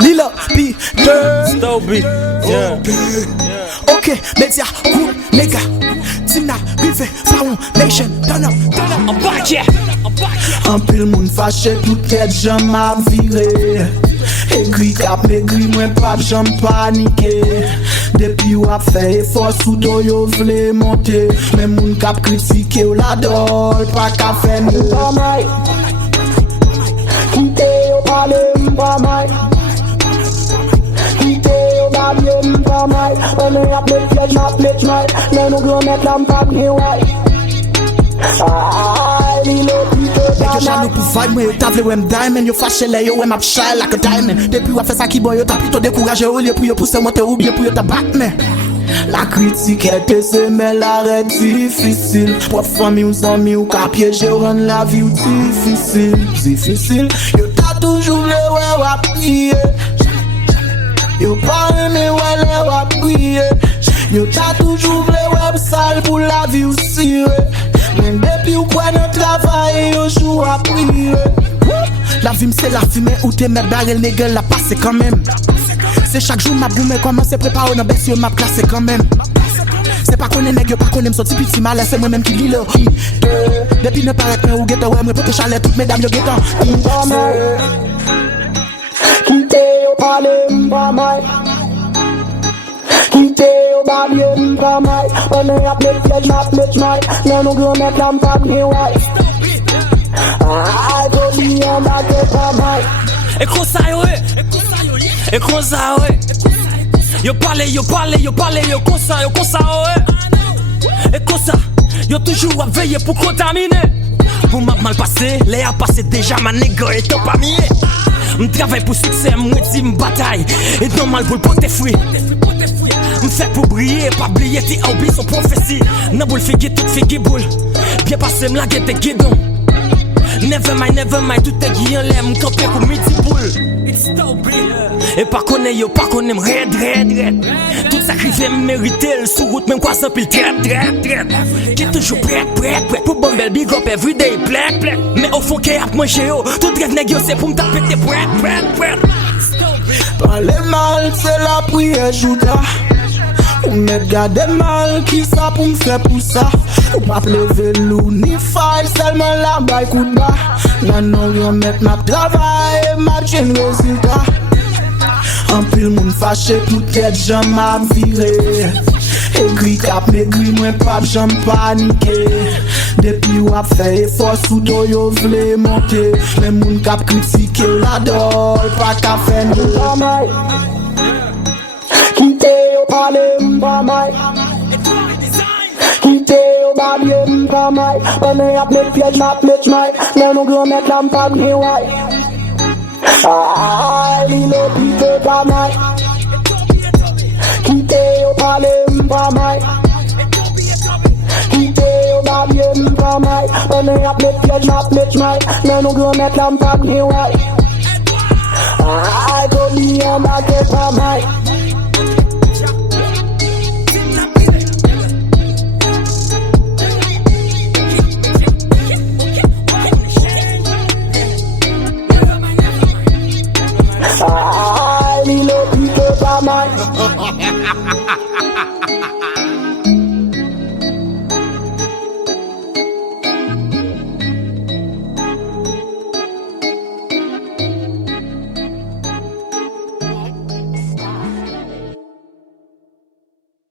Lila Peter Stobie, yeah. Ok, media, cool, nigga Tina, Rive, Foundation Turn up, I'm back, yeah Un pile moun fâché, tout tête j'aime à virer Écrit cap, maigri, moi pas j'aime paniquer Depuis ou a fait effort, sous do yo vle monter Mais moun cap critique ou la dole, pas qu'à faire nous pas mal Quitte ou parle pas mal Quitte ou babye pas mal On est appelé piège, m'appelé mal Mais nous gros mettre la m'pap ni ouais Make yo jaloux pou vibe, mwen yo ta vle wè m'diamond Yo fache le yo wè m'ap shine like a diamond Depi ou a fè sa ki bon yo ta plutôt découragé ou liye pou yo pousse monte ou bien pou yo ta batme La critique était semée, l'arrêt difficile Pour famille ou zami ou ka piège ou rend la vie ou difficile Yo ta toujours vle wè wap priye Yo pa reme wè le wap priye Yo ta toujours vle wè m'sal pou la vie ou sire Men depi ou kwa nan travaye yo jou a priye La vie m'se la fime ou te met barrel nègre la passe quand même C'est chaque jour m'a boumé comment se prépare nan bes yo m'a classé quand même C'est pas konnen nèg yo pas konnen m'soti piti malè c'est moi même qui li le hit Depi ne paraît mais ou geta ouais moi pote chalet toutes mesdames yo getan Kite yo pale m'pa mal Kite yo babye m'pa mal On est appelé piège m'appelé mal Mais nous gros mettre la m'pap ni ouais Ah, go bi yon bague pas mal Et qu'on ça yo, et qu'on ça ouais. Yo parle, yo qu'on ça ouais. Et qu'on ça, yo toujours à veiller pour contaminer. Pour m'a mal passé, les a passé déjà ma nègre et t'as pas mis. M'travaille pour succès, m'outi m'bataille. Et normal pour le porter fruit. M'fait pour briller, pas oublier tes hobbies, son prophétie. N'a boule figure, toute figure boule. Bien passé m'laguer tes guidons. Never mind, tout est guillon l'aime, campé pour midi boule. Et pas connaît yo, pas connaît red. Tout sacrifié mérité, le sous-route même quoi ça pile traite. Qui toujours prêt. Pour bon bel big up everyday, plek. Mais au fond, qu'est à manger yo, tout rêve négio, c'est pour m'taper tes prêt. Parler mal, c'est la prière Judas Ou m'être gardé mal, qui ça pour m'faire pour ça Ou pas lever l'ou ni faille, seulement la baille coup de bas Non, yon met ma travail, ma chaîne résultat En pile moun fâché, tout tête j'aime à virer Écrit cap, maigri, moi pas j'aime paniquer Depuis ou a fait effort, sous do yo vle monter Mais moun cap critique la dole, pas qu'à faire nous pas mal Kite yo pale m'pa mal Kite yo babye m'pa mal On est appelé piège m'appelé mal Mais nous gros mettre la m'pap ni ouais Ah, lilo pite pas mal Kite yo pale m'pa mal Kite yo babye m'pa mal On est appelé piège m'appelé mal Mais nous gros mettre la m'pap ni ouais Ah, go bi yon bague pas mal